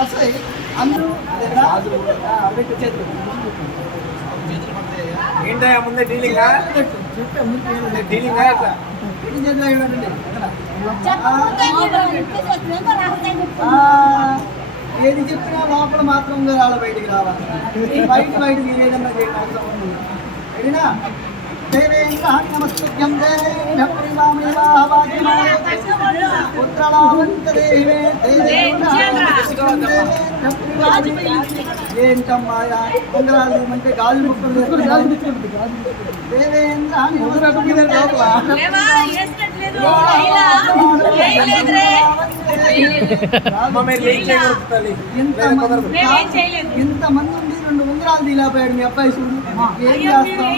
వస్తాయి అందరూ చేతులు ఏంటా ముందే డీలింగ్ డీలింగ్ ఎట్లా ఏది చెప్పినా లోపల మాత్రం రాళ్ళ బయటికి రావాలి బయట మీరు ఏదన్నా చేయడం ఏడినా దేవేంద్రాణి నమస్తుభ్యం దేవేంద్ర ప్రివామివాహవాక్యమాయ పుత్రలావంతదేవే ఏంటమ్మాయా ఉంగరాలు అంటే గాజు ముక్కలు దేవేంద్రాణి ఇంతమంది ఉండి 2 ఉంగరాలు తీలేకపోయాడు మీ అబ్బాయి చూడు ఏం చేస్తాం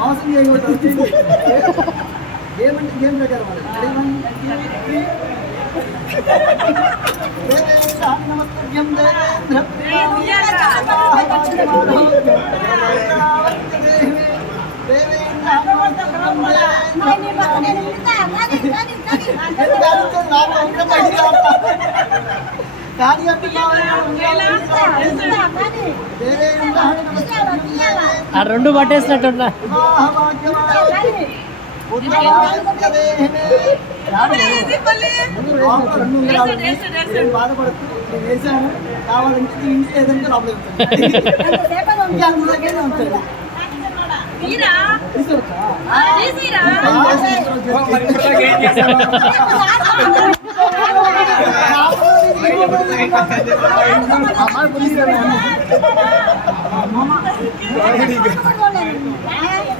మోసం చేయకూడదు ఏమంటే గేమ్ ప్రకారం నమస్కర్యం దేవేంద్ర ఆ 2 పట్టేసినట్టున్నా బాధపడుతూ వేసాను కావాలంటే ఇంటి లేదంటే లోపల ఉంటాడు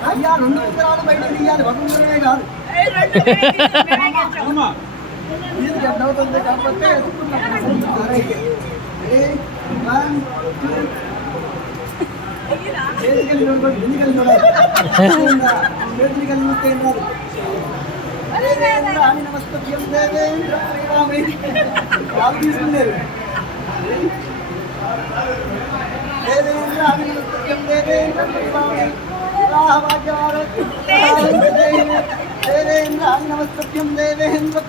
అయ్యా 2 ఉంగరాలు బయట తీయాలి 1 ఉంగరమే కాదు అవుతుంది కాకపోతే నమస్కర్యం దేవేంద్ర తీసుకున్నారు దేవేంద్ర దేవేంద్ర దేవేంద్ర నమస్కర్యం దేవేంద్ర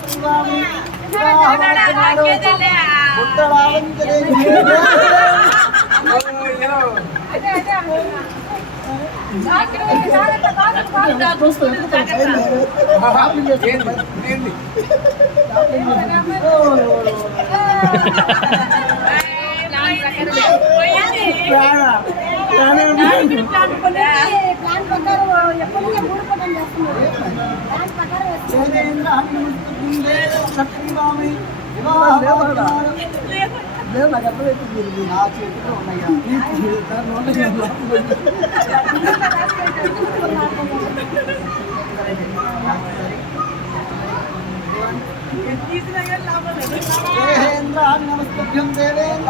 నాకు అర్థమైంది నా చేతిలో ఉన్నాయా దేవేంద్ర నమస్కర్యం దేవేంద్ర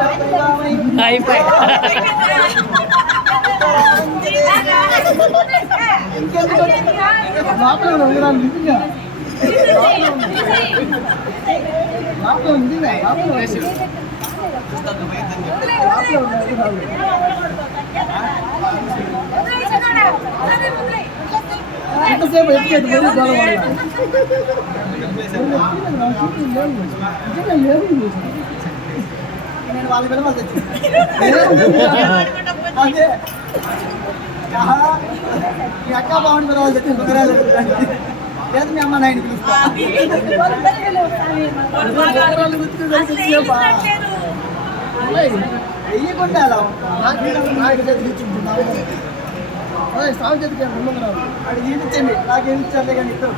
ఎంతసేపు ఎత్తుకెట్టు నేను వాళ్ళ పిల్లలు తెచ్చి అదే మీ అక్క బాగుండి పిల్లలు తెచ్చి లేదు మీ అమ్మ నాయన పిలుస్తా వెయ్యకుండా అలా నాకు సాగు చేతికి అడిగి చూపించండి నాకేమి ఇచ్చారులే కానీ ఇద్దరు